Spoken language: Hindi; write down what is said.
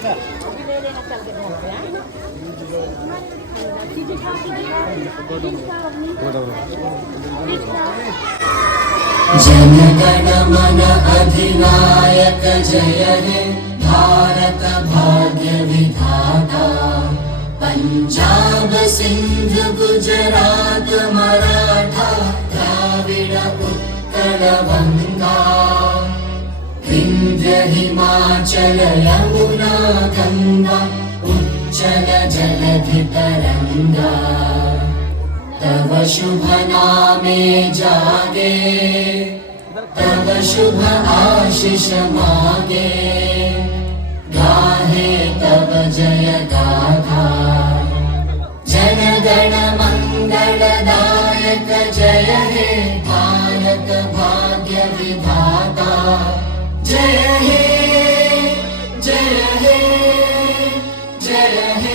जन गण मन अधिनायक जय हे भारत भाग्य विधाता। पंजाब सिंध गुजरात मराठा द्राविड़ उत्कल बंगा। विंध्य हिमाचल यमुना गंगा उच्चल जलधि तरंगा। तव शुभ नामे जागे तव शुभ आशीष मागे। गाहे तव जय गाथा जन गण मंगलदायक जय हे भारत भाग्य विधाता। जय हे जय हे जय हे।